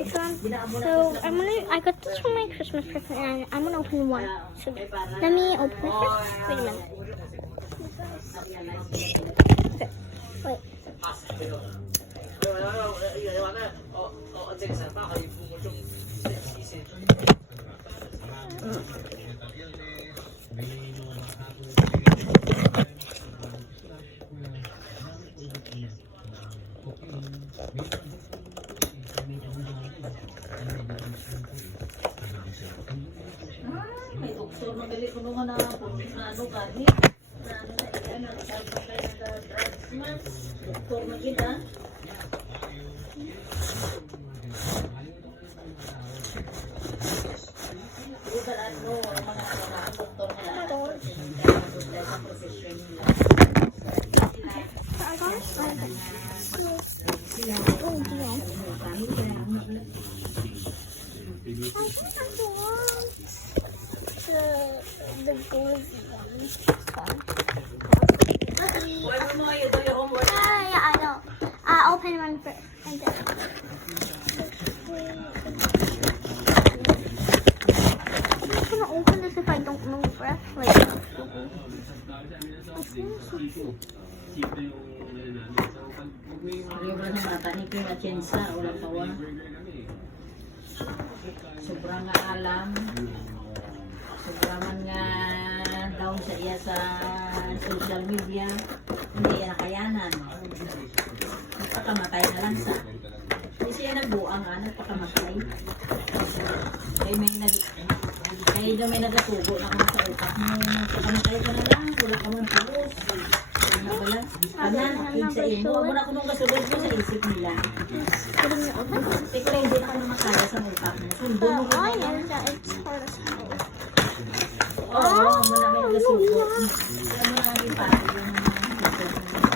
So I got this from my Christmas present, and I'm gonna open one. So let me open it first. Wait a minute. Okay. Wait. May doktor na gali ko nung na ano kani na ano na iyan na pagpapay na drugs doktor na gid ha. Uda ano mga doktor na profession nila. The glizzy one. Why mo you do your homework? Yeah, I know. I'll open one first. And then. I'm just gonna open this if I don't move, right? Like, Ayaw ba ng bata ni Kuya Chensa o lang tawa? Sobrang nga alam. Sobrang nga down sa iya sa social media. Hindi yan nakayanan. Nagpakamatay na lang sa. Hindi siya nagbuang nagpakamatay. Kaya daw may nagatubo na kung sa utak mo. Nagpakamatay ka na lang. Wala ka mong pulos. Ano ba lang? Kanan, sa imo. Wala na kung kasulod mo sa isip nila. Ikaw lang hindi na ka naman kaya sa utak mo. Sundo mo ko. I know that it's hard as hell. Oo, muna may nagasubo. Kaya mo na rin pa.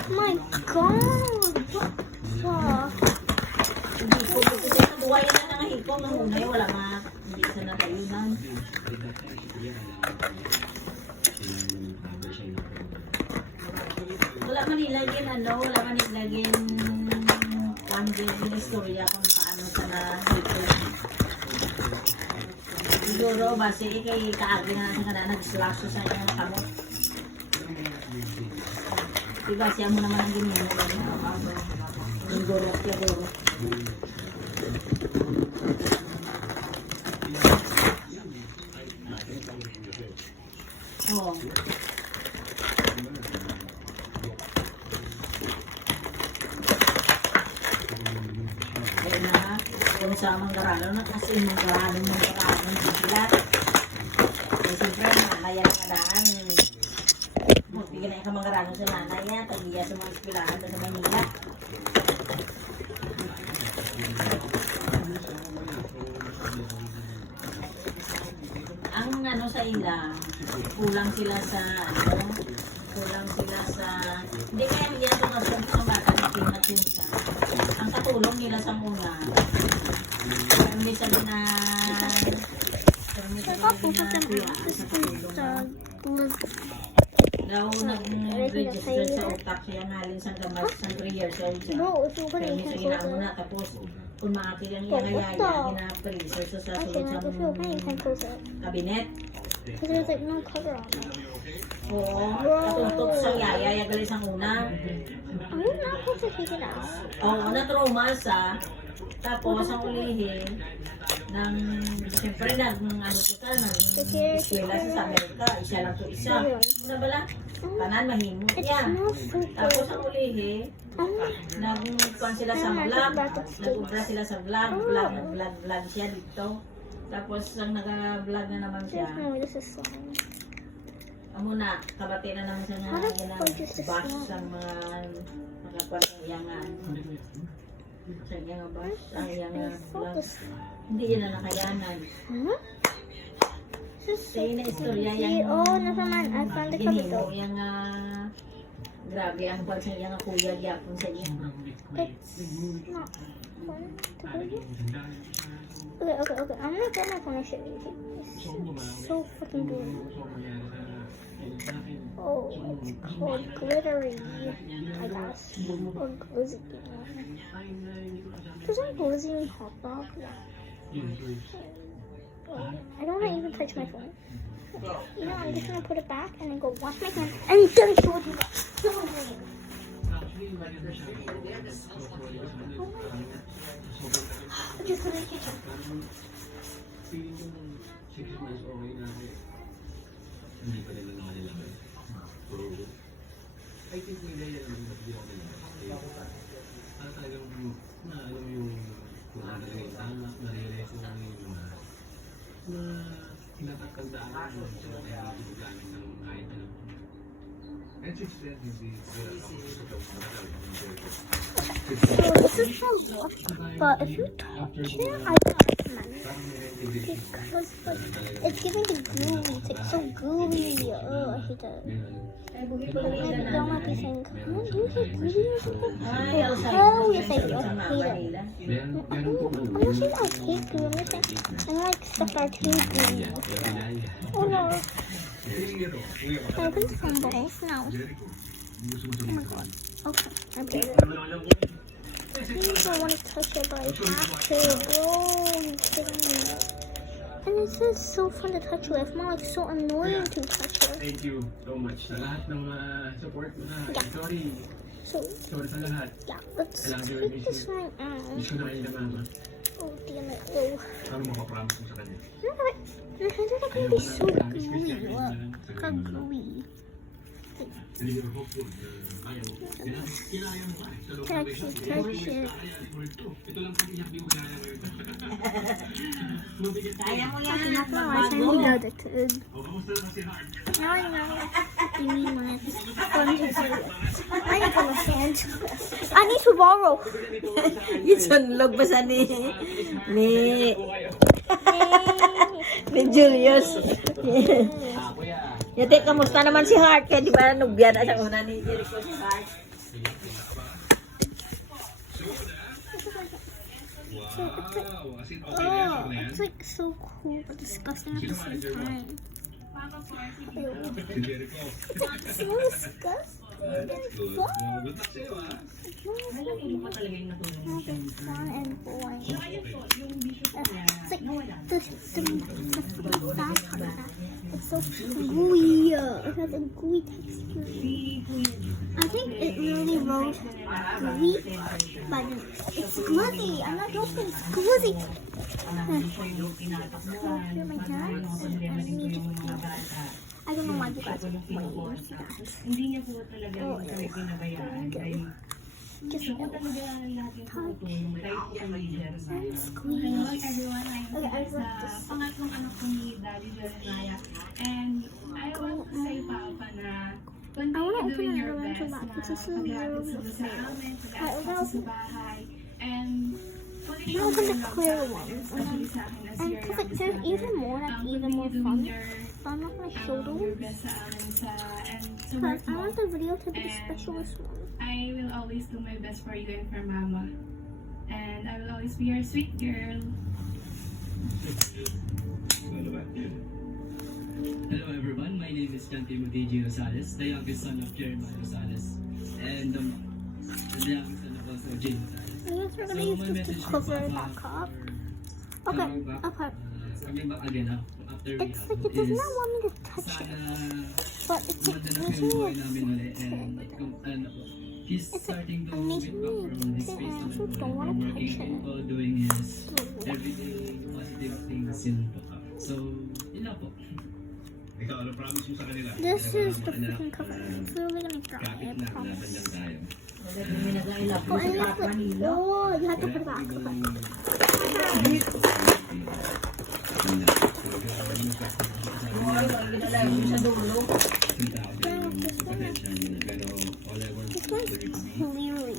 My God! What the? Hindi ko kasi siya nabuhay na nangahipong ng unay. Wala nga. Hindi sa natayunan. Wala man nilagyan wala man nilagyan yung istorya kung paano sa nahipong. Siguro, base kay kaagi na natin na nag-slash sa kanyang kamot. Diba, siya mo naman ang ginino. Yung gurot, yung gurot. Oo. Kaya na, kung sa mga garalo na kasi mga garalo sila. Kaya siyempre, nanayan nga daan. Bigyan na yung mga garalo sa nanaya, tagiya sa mga ispilahan sa Manila. Ang ano sa ila, kulang sila sa hindi kaya niya ito sa bata na pinatunsa. Ang katulong nila sa muna, hindi sabi na daw nag-register sa utak siya naling sa gamay sa 3 years old siya. Kaya niya sa ginaan mo na, tapos kung makakil ang iyang gina-register sa susunod sa kabinet. Because there's like no cover on it. Oo, katutok sa yaya, galing sa una. I'm not supposed to take it out. Oo, na-trauma sa. Tapos ang ulihin, siyempre ano po sa, eskwela sa Amerika, isa lang to isa. Una bala, tanan mahimot yan. Tapos ang ulihin, nagpuan sila sa vlog, nag-ubra sila sa vlog siya dito. Tapos ang nag-vlog na naman siya. Amo na, kabati na naman siya na bash sa mga nakakuan ng iyangan. Sa iyang bash, ang iyang vlog. Hindi yan na nakayanan. Sa ina istorya yan. Oh, nasaman. I found the cover Ginimo yung grabe ang pag sa iyang kuya gyapon sa iya. It's not fun to go here. Okay. I'm gonna get my phone and show you. It's so fucking good. Oh, it's called glittery, I guess, or glizzy. Does that glizzy mean hot dog? I don't want to even touch my phone. You know, I'm just gonna put it back and then go wash my hands and then show you guys. Just go to the kitchen. Hindi pa nila nakalilangan. So, I think may idea naman na bigyan nila. Para talagang na alam mo yung kung ano talaga yung tama, na-realize mo yung mga na nakakandaan mo sa mga gamit ng kahit ano. And she said hindi So this is from Lush, but if you touch it, I don't recommend it because like it's giving me gooey. It's like so gooey. Oh, I hate that. Like, y'all might be saying, "Come on, do you hate gooey or something?" Like, how you say you hate it? I'm not saying I hate gooey. I'm just saying I like stuff that are too gooey. Oh no! I open the phone balls now. Oh my god. Okay, I put it. I want to touch it, but I have to. Bro, you kidding me? And this is so fun to touch with. More like so annoying to touch with. Thank you so much sa lahat ng support mo na. Yeah. Sorry. Sorry sa lahat. Yeah, let's take this right now. Gusto na kayo na mama. Oh, damn it. Oh. Ano makapromise mo sa kanya? No, but your hands are gonna be so gooey. Look how gooey. Hindi ko hopeful na kaya mo. Kinaya mo ka. Touch it. Ito lang pag iyak di mo kaya mo ito. Kaya mo yan. I'm not gonna lie, I'm dead. O, kamusta na si Heart? Now I know what you mean when it's fun to do it. I need to understand. I need to borrow. Gisunlog ba sa ni Julius? Yate, kamusta naman si Heart? Kaya di ba nubyan na sa una ni Jericho si Heart? Oh, it's like so cool but disgusting at the same time. Ew. It's like so disgusting and fun. It's fun and boring. It's like the fat part of that. It's so gooey. It has a gooey texture. I think it really rolls gooey, but it's glizzy. I'm not joking. It's glizzy. Here my hands. I don't know why you guys are playing with that. Hindi niya po talaga yung kami pinabayaan. Kaya Just siya po talaga natin tutulong kahit po kami dyan. squeeze. Hello everyone, I'm Okay, I sa wrote this. pangatlong anak ko ni Daddy Jeremiah. And I want to say, Papa, na continue open doing your another one to best that, na because this is pag-aabot really sa amin, I pag-aabot sa bahay. And You open the clear ones, and then, sa akin as and your cause like there's even more that's even more fun. But I'm not gonna show your those best sa amin sa because work I mo. want the video to be the specialist one. I will always do my best for you and for Mama. And I will always be your sweet girl. Hello everyone, my name is John Timothy G. Rosales, the youngest son of Jeremiah Rosales, and the youngest son of also Jane Rosales. I guess we're gonna use this to cover it back up. Okay, okay. Coming back again after we It's like it does not want me to touch it, but it's like maganda na making yung buhay me namin ulit, and he's It's like starting to making get back me from his think phase I naman also don't from want to working touch it. people, doing his everyday positive things yun po. So, yun lang po. Ikaw, ano promise mo sa kanila? This is the freaking cover. It's literally gonna dry, Kapit I na, laban promise. lang tayo. Oh, and it's like, oh, you have to put it back. Okay. This one's clearly.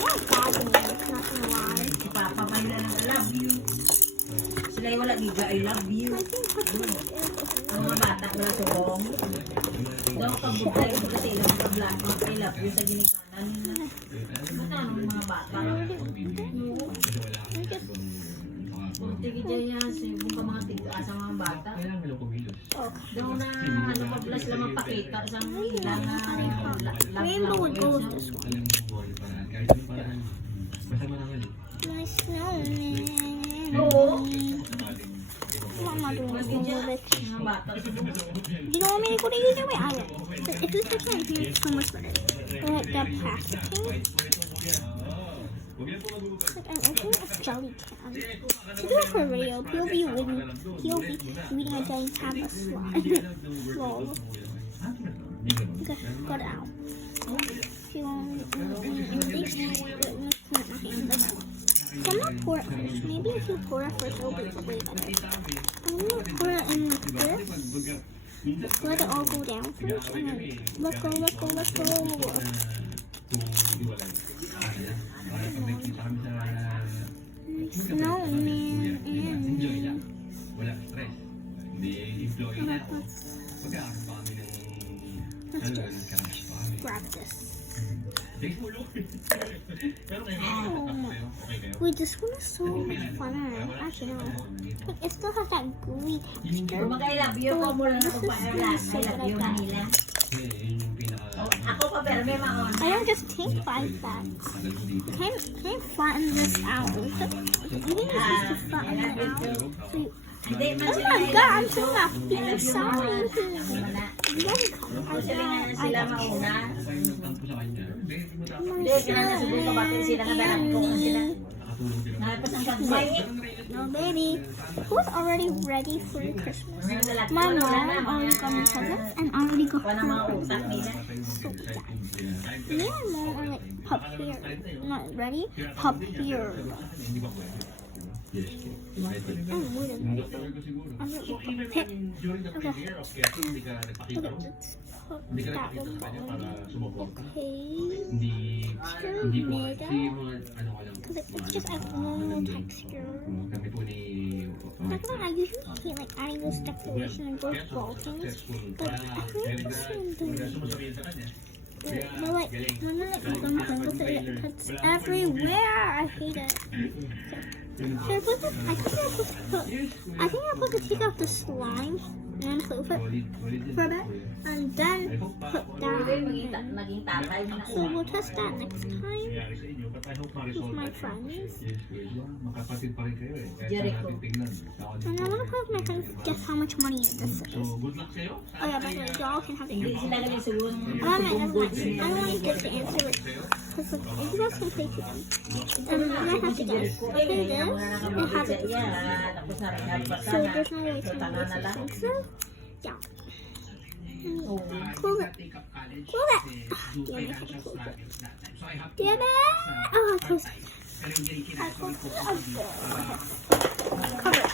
Yeah, bad to me, not gonna lie. Si Papa may na I love you. Sila yung wala giga, I love you. I think touching it is Ang mga bata wala subong. Daw kabugay ko kasi ilang ka-black out, I love you sa ginikanan. Ba't na ang mga bata? Sige dyan yan, sibong ka mga tigda sa mga bata. Kailangan mo lang kumilos. Daw na ano pa plus lang magpakita sa mga ilang Rainbow would go with this one. Alam mo buhay paraan. Kahit yung paraan. Oo. I'm not doing anything with it. Mga bata. You don't want me to go to either way? I will. But if you touch it, it's so much better. Like the plastic thing. Like, I'm opening a jelly can. To do it for real, he'll be reading a jelly tablet slide. Lol. Okay, got it out. If you want, so I'm gonna pour it first. Maybe if you pour it first, it'll be way better. I'm gonna pour it in like this. Let it all go down first, and then let go. No, man. Wala stress. Hindi employee na ako. Pagkakaroon pa kami ng cash pa kami. Grab this. Thanks for looking. Pero kayo, Oh my. okay kayo? Wait, this one is so fun. Actually, no. Look, it still has that gooey texture. Kung mag-I love you, ko mo lang ako pa I love you Manila. Yun yung pinaka... Ako pa pero may maon. I don't just take like that. Can I flatten this out? You think this is to flatten it out? So you, Hindi man oh sila my I god, I'm love you. so not feeling sorry. Wala. Sila nga sila mauna. Tampo sa kanya. Hindi, kailangan siguro kabatin sila na dalang ko sila. Nakatulog din ako. Nalpas ang kagmay. No, baby. Who's already ready for Christmas? My mom already got me presents and already got Wala mga her. utak nila. Me and mom are like up here. Not ready? Up here. Yes. I'm more than ready. I'm ready. Okay. During the premiere of Keto, hindi ka nagpakita ron? Hindi ka That nagpakita sa kanya para sumuporta? Okay. Hindi po kasi mga ano ka lang. Because it's just a normal texture. Kami po ni... That's why I usually hate like adding those decoration and those ball things. But I think this one does. Sumusabihin sa kanya. But like, when I like them sprinkles, it's everywhere. I hate it. Should I put the, I think I put the take out the slime and flip it for a bit, and then put Hindi, that. maging tatay mo na. So we'll test that next time with my friends. Makapatid pa rin kayo eh. Kahit Jericho. natin tingnan. And I want to put my friends guess how much money this is. So, good luck sa'yo. Oh yeah, by the way, y'all can have the Hindi answer. sila ganun siguro. I want to get the answer because like, you guys can play to them. And then I have to guess. Okay, this and have it. Tapos na rin nalpas So na. there's no way to Tama make na lang. this expensive. Yeah. Oo. Close it. Close it. Damn it. Close it. Damn it. Oh, close it. I closed it. Oh, good. Cover it.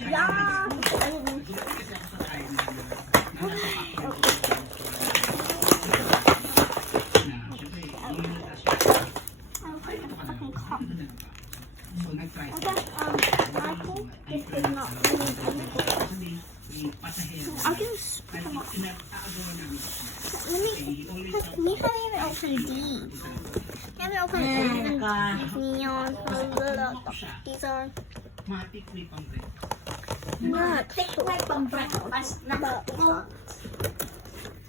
Yeah. I'll put it in a fucking cup. Okay, I think this is not really anything. I'll just put them up. We haven't even opened these. We haven't opened any neon little. These are not. Tikway pang breakfast na.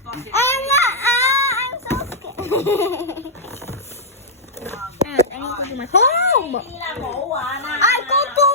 I'm not. I'm so scared. And I need to do my home. Hindi lang mo, wala. I go to